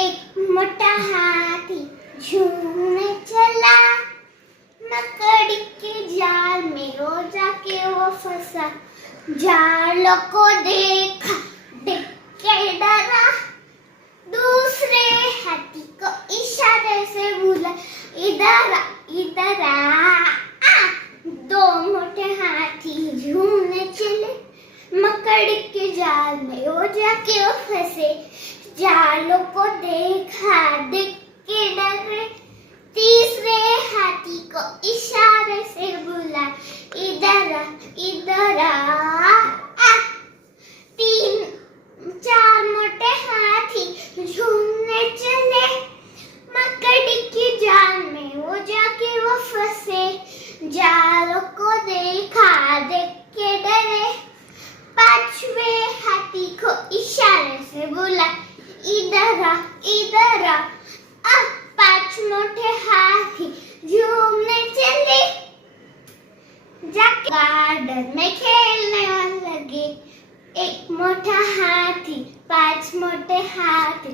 एक मोटा हाथी झूमने चला, मकड़ी के जाल में रोजा के वो फंसा। जालों को देखा, देख के डरा, दूसरे हाथी को इशारे से बोला, इधर आ, इधर आ। दो मोटे हाथी झूमने चले, मकड़ी के जाल में वो जाके वो फंसे। जालों को देखा, देख के डरे, तीसरे हाथी को इशारे से बुला, इधर आ, इधर आ। तीन चार मोटे हाथी झूमने चले, मकड़ी के जाल में वो जाके वो फंसे। जालों को देखा, देख के डरे, पांचवे हाथी को इशारे से बोला, इधर आ, इधर आ। अब पांच मोटे हाथी झूमने चले, जाके गार्डन में खेलने लगे। एक मोटा हाथी, पांच मोटे हाथी